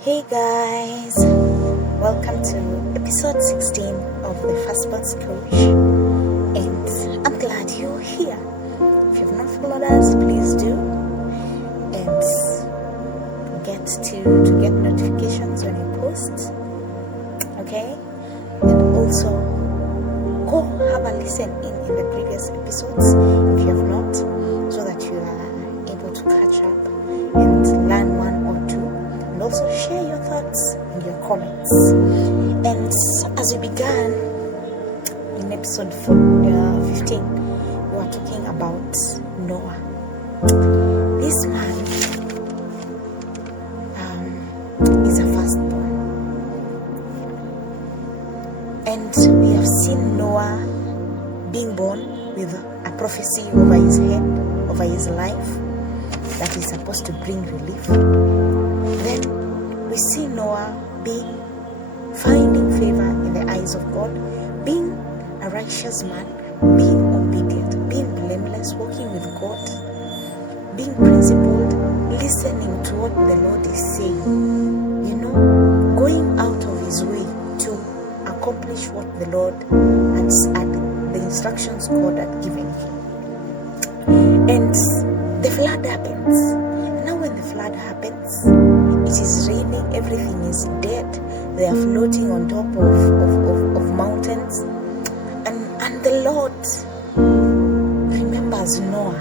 Hey guys, welcome to episode 16 of the Fastbus Coach, and I'm glad you're here. If you've not followed us, please do, and get notifications when we post, okay? And also go have a listen in the previous episodes if you have not, so that you are able to catch up and learn one or two. And also share your thoughts and your comments. And as we began in episode 15, we were talking about Noah. This man is a firstborn, and we have seen Noah being born with a prophecy over his head, over his life, that is supposed to bring relief. Then we see Noah finding favor in the eyes of God, being a righteous man, being obedient, being blameless, walking with God, being principled, listening to what the Lord is saying, going out of his way to accomplish what the Lord had the instructions God had given him. And the flood happens. Now when the flood happens, it is raining, everything is dead. They are floating on top of mountains. And the Lord remembers Noah.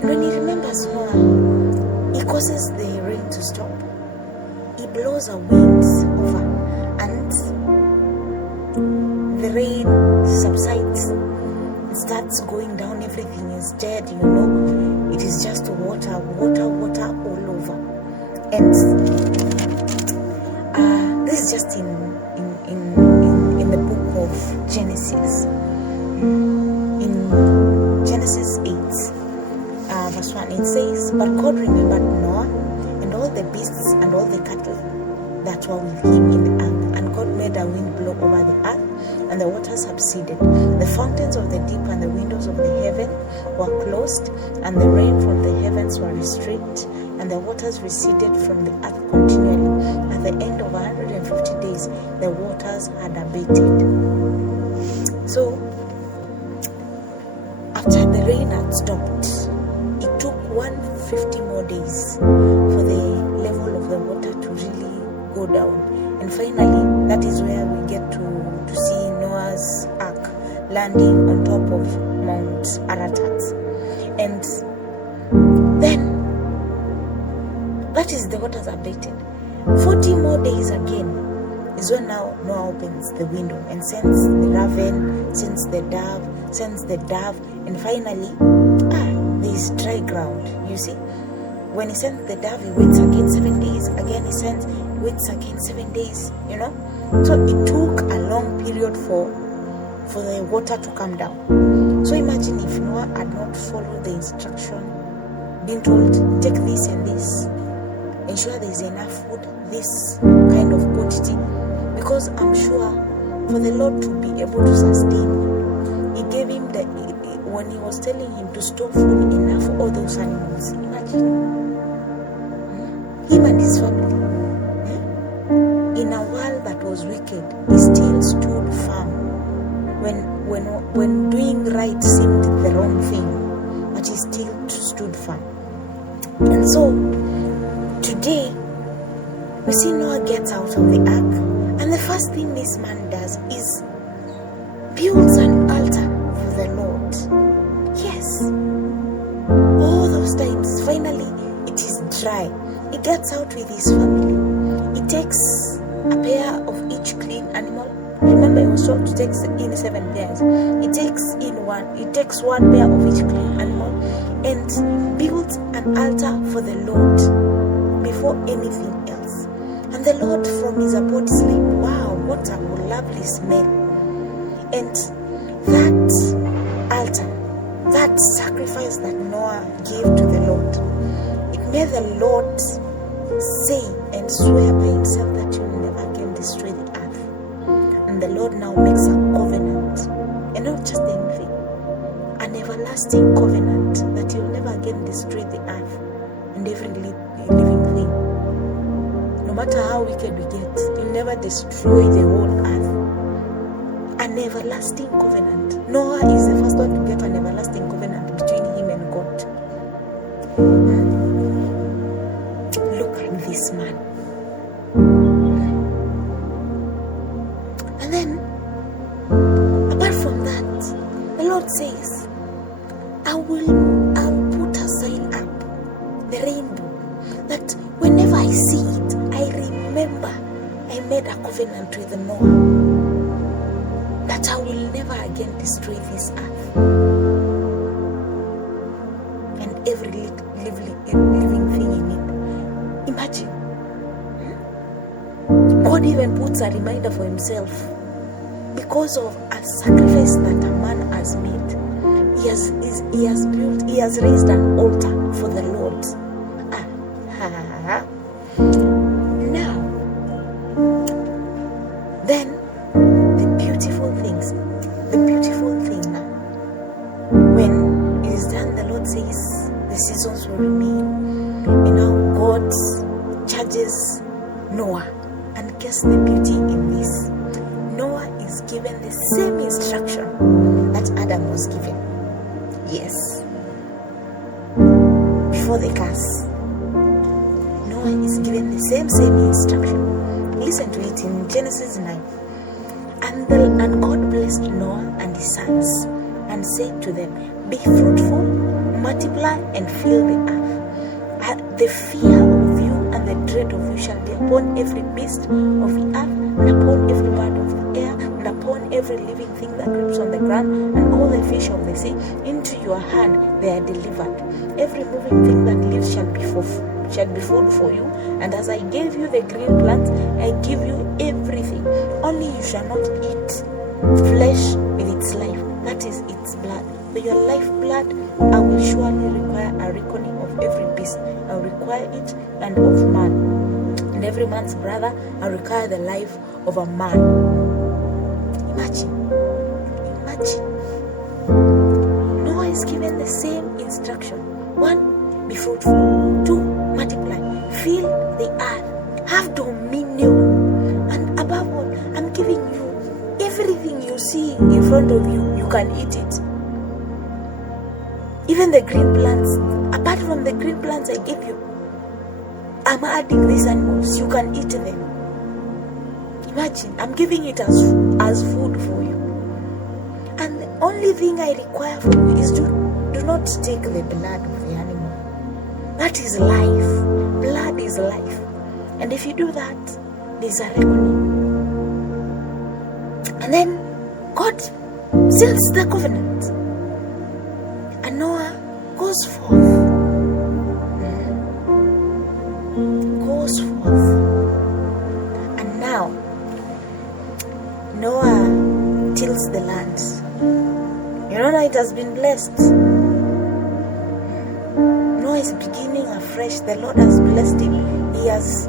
And when he remembers Noah, he causes the rain to stop. He blows a wind over, and the rain subsides. It starts going down, everything is dead, it is just water all over. And this is just in the book of Genesis. In Genesis 8, verse 1, it says, "But God remembered Noah and all the beasts and all the cattle that were with him in the earth. And God made a wind blow over the earth, and the waters subsided. The fountains of the deep and the windows of the heaven were closed, and the rain from the heavens were restrained, and the waters receded from the earth continually. At the end of 150 days, the waters had abated." So, after the rain had stopped, it took 150 more days for the level of the water to really go down. And finally, that is where we get to see Noah's Ark landing on top of Mount Ararat. And then, that is the waters abated. 40 more days again is when now Noah opens the window and sends the raven, sends the dove, and finally, there is dry ground, you see. When he sends the dove, he waits again 7 days. Again, he waits again 7 days, So it took a long period for the water to come down. So imagine if Noah had not followed the instruction, being told, take this and this, ensure there is enough food, this kind of quantity. Because I'm sure for the Lord to be able to sustain him, he gave him when he was telling him to store food enough for all those animals. Imagine him and his family. In a world that was wicked, he still stood firm. When doing right seemed the wrong thing, but he still stood firm. And so today we see Noah gets out of the ark, and the first thing this man does is builds an altar for the Lord. Yes, all those times, finally it is dry. He gets out with his family. He takes a pair of each clean animal. Remember, he was told to take in 7 pairs. He takes one pair of each clean animal and builds an altar for the Lord before anything else. And the Lord, from his abode sleep, wow, what a lovely smell. And that altar, that sacrifice that Noah gave to the Lord, it made the Lord say and swear by himself that you will never again destroy the earth. And the Lord now makes a covenant, and not just anything, an everlasting covenant that you will never again destroy the earth and every living thing. No matter how wicked we get, He'll never destroy the whole earth. An everlasting covenant. Noah is the first one to get an everlasting covenant between him and God. Look at this man. And then, apart from that, the Lord says, I'll put a sign up, the rainbow, that whenever I see it, I remember I made a covenant with Noah, that I will never again destroy this earth and every living thing in it. Imagine, God even puts a reminder for Himself because of a sacrifice that a man has made. He has raised an altar for the Lord. Now, then, the beautiful thing now, when it is done, the Lord says the seasons will remain. And now God charges Noah, and guess the beauty in this? Noah is given the same instruction that Adam was given. Yes. Before the curse, Noah is given the same instruction. Listen to it in Genesis 9. And God blessed Noah and his sons and said to them, be fruitful, multiply, and fill the earth. The fear of you and the dread of you shall be upon every beast of the earth, and upon every bird of the air, and upon every living thing that creeps on the ground, and all the fish of the sea. Into your hand they are delivered. Every moving thing that lives shall be food for you. And as I gave you the green plants, I give you everything. Only you shall not eat flesh with its life, that is its blood. For your lifeblood, I will surely require a reckoning of every beast. I will require it and of man. And every man's brother, I require the life of a man. Imagine. Noah is given the same instruction. 1, be fruitful. 2, multiply. Fill the earth. Have dominion. And above all, I'm giving you everything you see in front of you. You can eat it. Even the green plants. Apart from the green plants I gave you, I'm adding these animals. You can eat them. Imagine, I'm giving it as food for you. And the only thing I require from you is do not take the blood of the animal. That is life. Blood is life. And if you do that, there's a reckoning. And then God seals the covenant. And Noah goes forth. And now, Noah tills the land. You know, now it has been blessed. Noah is beginning afresh. The Lord has blessed him. He has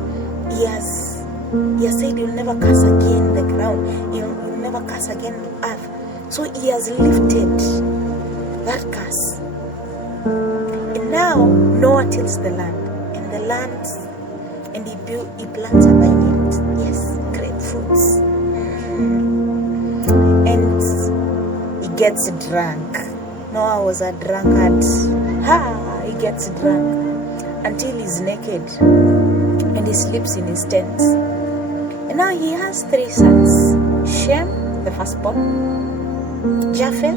said he'll never curse again the ground. He'll never curse again the earth. So he has lifted that curse. And now Noah tills the land. And the land, and he plants a vineyard. Yes, grapefruits. And he gets drunk. Noah was a drunkard. He gets drunk until he's naked. And he sleeps in his tent. And now he has 3 sons. Shem, the firstborn, Japheth,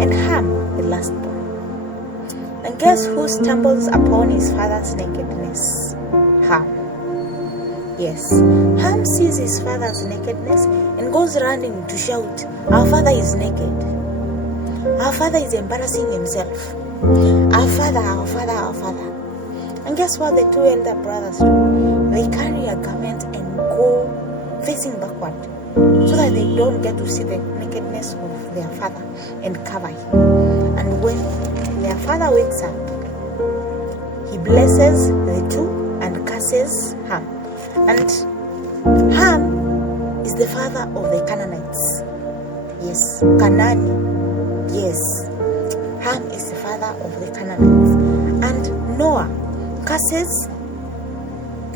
and Ham, the lastborn. And guess who stumbles upon his father's nakedness? Ham. Yes, Ham sees his father's nakedness and goes running to shout, our father is naked. Our father is embarrassing himself. Our father, our father, our father. And guess what the 2 elder brothers do? They carry a garment and go facing backward so that they don't get to see the nakedness of their father and cover him. And when their father wakes up, he blesses the 2 and curses Ham. And Ham is the father of the Canaanites. Yes, Canaan. Yes, Ham is the father of the Canaanites. And Noah curses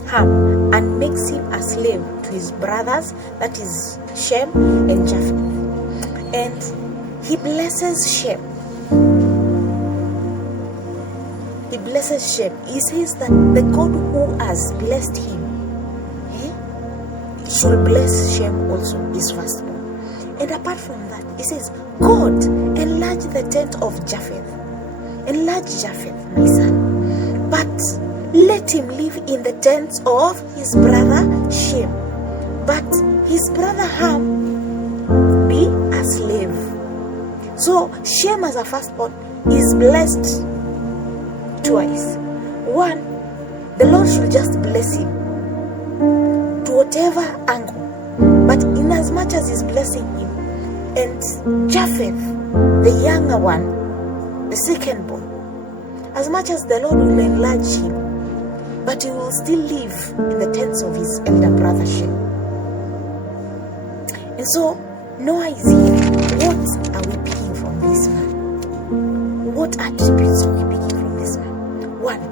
Ham and makes him a slave to his brothers, that is Shem and Japheth. And he blesses Shem. He blesses Shem. He says that the God who has blessed him should bless Shem also, his firstborn. And apart from that, he says, God, enlarge the tent of Japheth. Enlarge Japheth, my son. But let him live in the tents of his brother Shem. But his brother Ham be a slave. So Shem as a firstborn is blessed twice. One, the Lord should just bless him to whatever angle. But in as much as he's blessing him, and Japheth, the younger one, the second born, as much as the Lord will enlarge him, but he will still live in the tents of his elder brother Shem. And so Noah is here. What are we picking from this man? What attributes are we picking from this man? One,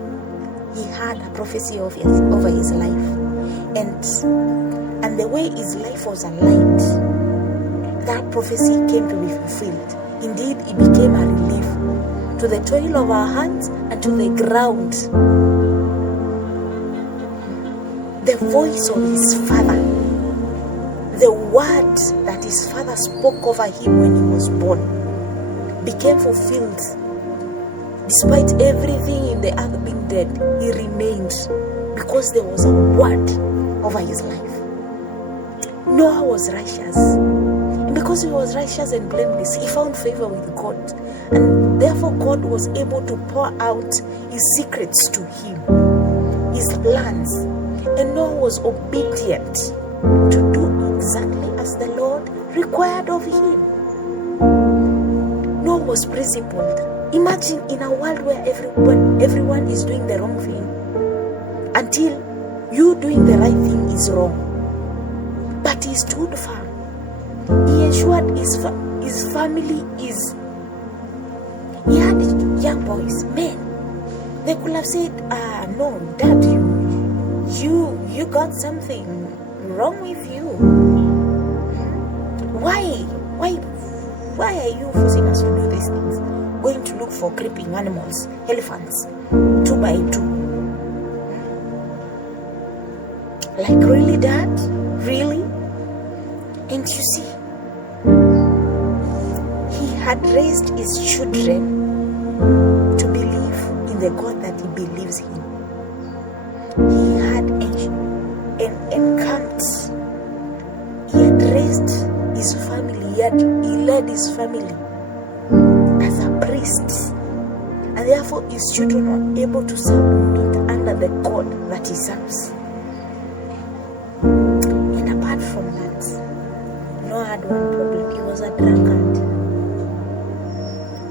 he had a prophecy over his life, and the way his life was aligned, that prophecy came to be fulfilled. Indeed, it became a relief to the toil of our hands and to the ground. The voice of his father, the word that his father spoke over him when he was born, became fulfilled. Despite everything in the earth being dead, he remained because there was a word over his life. Noah was righteous. And because he was righteous and blameless, he found favor with God. And therefore God was able to pour out his secrets to him, his plans. And Noah was obedient to do exactly as the Lord required of him. Noah was principled. Imagine in a world where everyone is doing the wrong thing, until you doing the right thing is wrong. But he stood firm. He ensured his family is. He had young boys, men. They could have said, no, Dad, you got something wrong with you. Why are you forcing us to do these things? Going to look for creeping animals, elephants, 2 by 2. Like, really, Dad? Really? And you see, he had raised his children to believe in the God that he believes in. He had encamped. He had raised his family. He led his family as a priest. And therefore his children were able to submit under the God that he serves. And apart from that, Noah had one problem. He was a drunkard.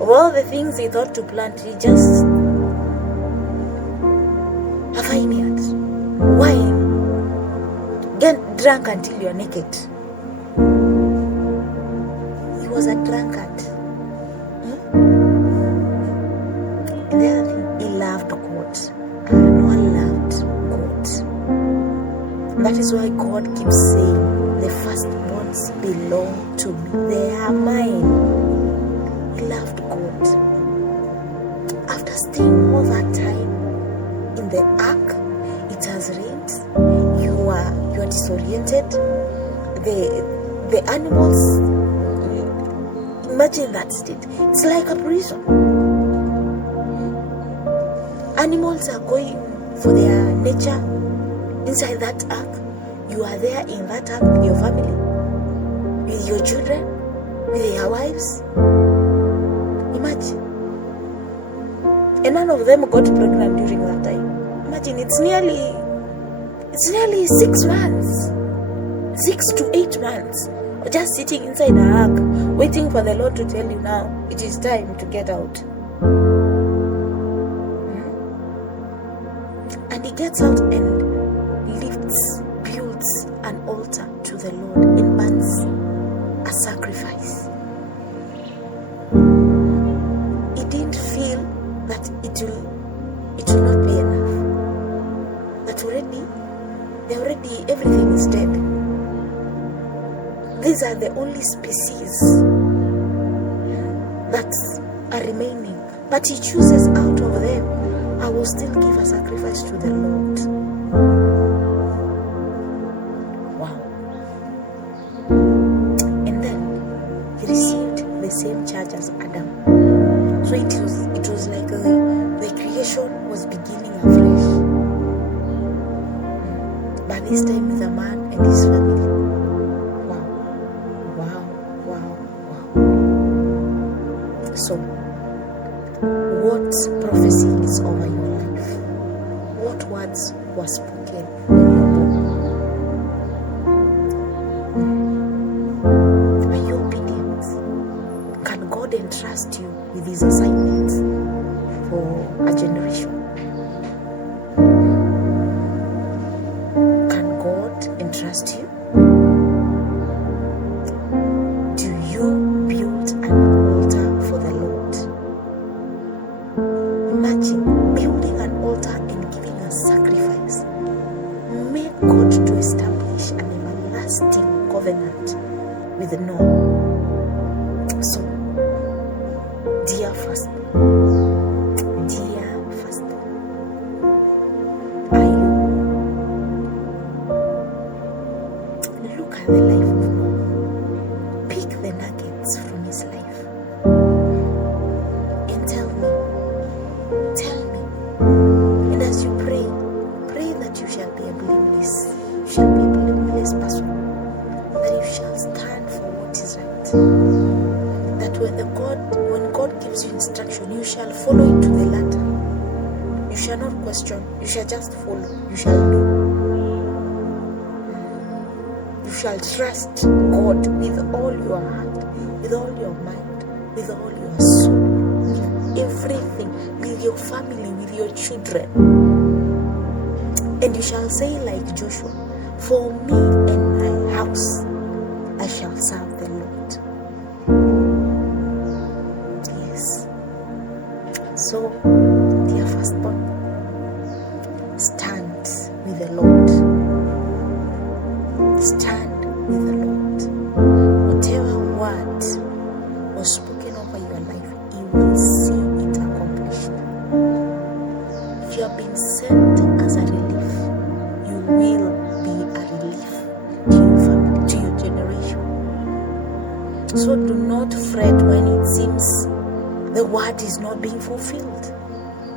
Of all the things he thought to plant, he just a vineyard. Why? Get drunk until you're naked. He was a drunkard. And the other thing, he loved God. Noah loved God. That is why God keeps saying, the firstborns belong to me. They are mine. He loved God. After staying all that time in the ark, it has rained. You are disoriented. The animals, imagine that state. It's like a prison. Animals are going for their nature inside that ark. You are there in that ark with your family, with your children, with your wives. Imagine. And none of them got pregnant during that time. Imagine, it's nearly 6 months, 6 to 8 months, just sitting inside the ark, waiting for the Lord to tell you, now it is time to get out. And he gets out and builds an altar to the Lord and burns a sacrifice. He didn't feel that it will not be enough. That they already already everything is dead. These are the only species that are remaining. But he chooses out of them, I will still give a sacrifice to the Lord. Wow. And then he received the same charge as Adam. So it was like the creation was beginning afresh. But this time with a man and his family. Wow. Wow. Wow. Wow. So, what prophecy is over your life? What words were spoken when you were born? Are you obedient? Can God entrust you with his assignments for a generation? Can God entrust you? Do you build an altar for the Lord? Imagine building an altar and giving a sacrifice. Make God to establish an everlasting covenant with Noah. So, dear firstborn, are you? Look at the life of Noah. Pick the nuggets from his life and tell me. And as you pray that you shall be a blameless. You shall be a blameless person. That you shall stand for what is right. That when God gives you instruction, you shall follow it to the letter. You shall not question. You shall just follow. You shall do. You shall trust God with all your heart, with all your mind, with all your soul, with everything, with your family, with your children. And you shall say like Joshua, for me and my house, I shall serve the Lord. Yes. So, dear firstborn, stand with the Lord. Stand with the Lord. Whatever word was spoken over your life, you will see it accomplished. If you have been sent as a relief, you will be a relief to your family, to your generation. So do not fret when it seems the word is not being fulfilled.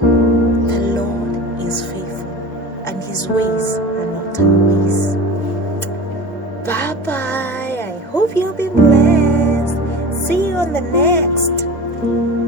The Lord is faithful and his ways are not our ways. Bye bye. I hope you'll be blessed. See you on the next.